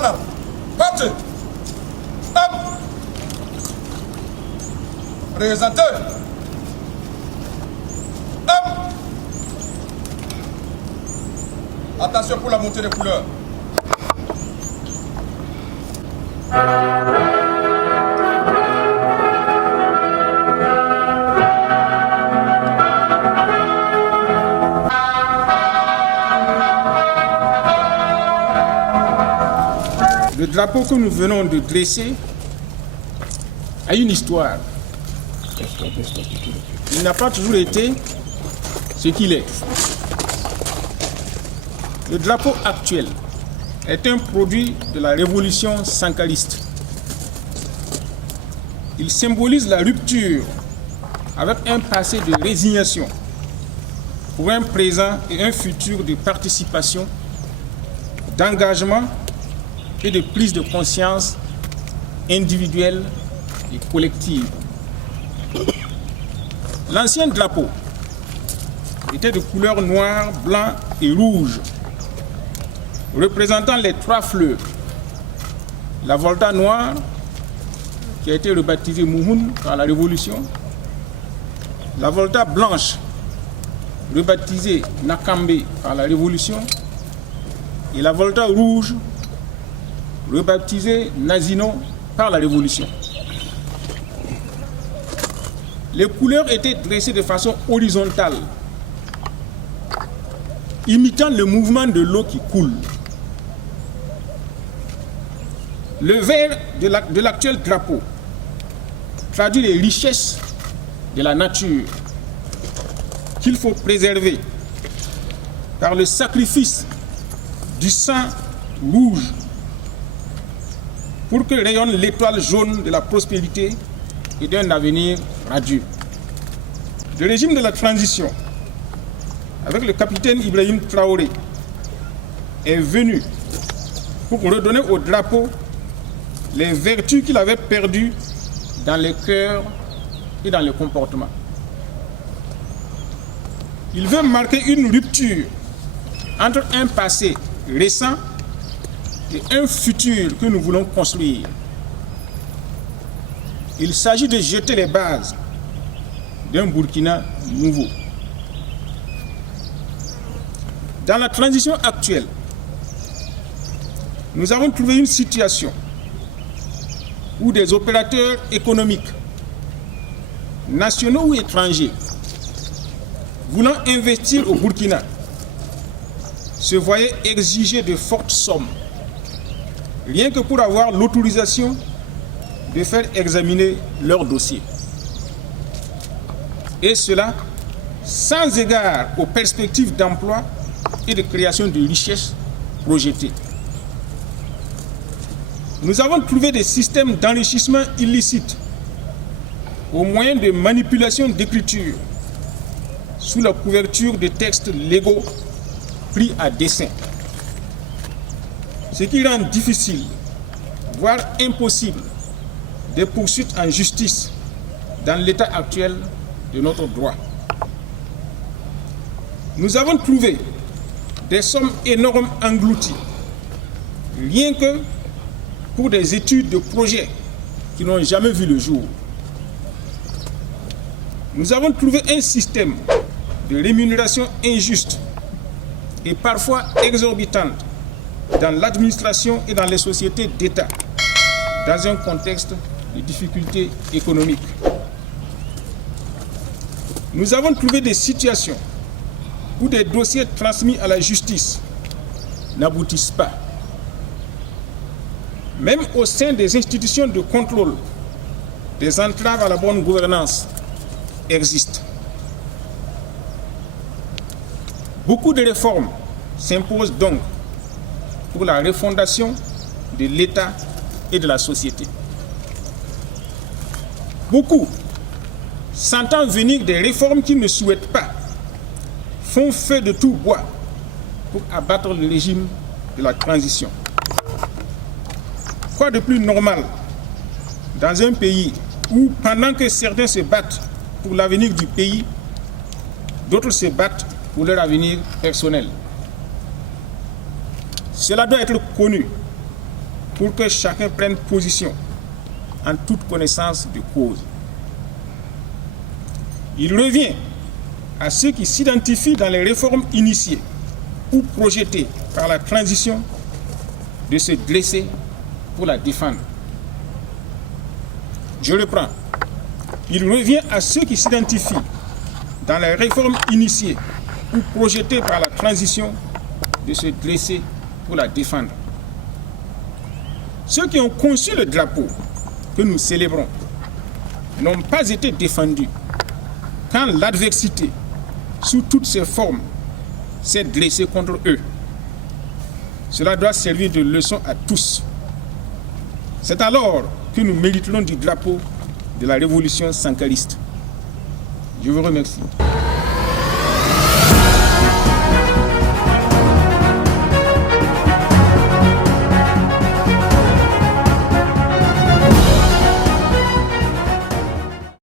en armes. Partez. Hop. Présentez. Hop. Attention pour la montée des couleurs. Le drapeau que nous venons de dresser a une histoire. Il n'a pas toujours été ce qu'il est. Le drapeau actuel est un produit de la révolution sankaliste. Il symbolise la rupture avec un passé de résignation pour un présent et un futur de participation, d'engagement et de prise de conscience individuelle et collective. L'ancien drapeau était de couleur noire, blanc et rouge, représentant les trois fleurs. La Volta noire, qui a été rebaptisée Mouhoun par la Révolution, la Volta blanche, rebaptisée Nakambe par la Révolution, et la Volta rouge, rebaptisée Nazino par la Révolution. Les couleurs étaient dressées de façon horizontale, imitant le mouvement de l'eau qui coule. Le vert de l'actuel drapeau traduit les richesses de la nature qu'il faut préserver par le sacrifice du sang rouge pour que rayonne l'étoile jaune de la prospérité et d'un avenir radieux. Le régime de la transition, avec le capitaine Ibrahim Traoré, est venu pour redonner au drapeau les vertus qu'il avait perdues dans les cœurs et dans les comportements. Il veut marquer une rupture entre un passé récent et un futur que nous voulons construire. Il s'agit de jeter les bases d'un Burkina nouveau. Dans la transition actuelle, nous avons trouvé une situation où des opérateurs économiques, nationaux ou étrangers, voulant investir au Burkina, se voyaient exiger de fortes sommes, rien que pour avoir l'autorisation de faire examiner leur dossier. Et cela sans égard aux perspectives d'emploi et de création de richesses projetées. Nous avons trouvé des systèmes d'enrichissement illicites au moyen de manipulation d'écriture sous la couverture de textes légaux pris à dessein. Ce qui rend difficile, voire impossible, des poursuites en justice dans l'état actuel de notre droit. Nous avons trouvé des sommes énormes englouties, rien que pour des études de projets qui n'ont jamais vu le jour. Nous avons trouvé un système de rémunération injuste et parfois exorbitante dans l'administration et dans les sociétés d'État, dans un contexte de difficultés économiques. Nous avons trouvé des situations où des dossiers transmis à la justice n'aboutissent pas. Même au sein des institutions de contrôle, des entraves à la bonne gouvernance existent. Beaucoup de réformes s'imposent donc pour la refondation de l'État et de la société. Beaucoup, sentant venir des réformes qu'ils ne souhaitent pas, font feu de tout bois pour abattre le régime de la transition. Quoi de plus normal dans un pays où, pendant que certains se battent pour l'avenir du pays, d'autres se battent pour leur avenir personnel. Cela doit être connu pour que chacun prenne position en toute connaissance de cause. Il revient à ceux qui s'identifient dans les réformes initiées ou projetées par la transition de se dresser pour la défendre. Je reprends. Il revient à ceux qui s'identifient dans les réformes initiées ou projetées par la transition de se dresser pour la défendre. Ceux qui ont conçu le drapeau que nous célébrons n'ont pas été défendus quand l'adversité, sous toutes ses formes, s'est dressée contre eux. Cela doit servir de leçon à tous. C'est alors que nous mériterons du drapeau de la révolution sankariste. Je vous remercie.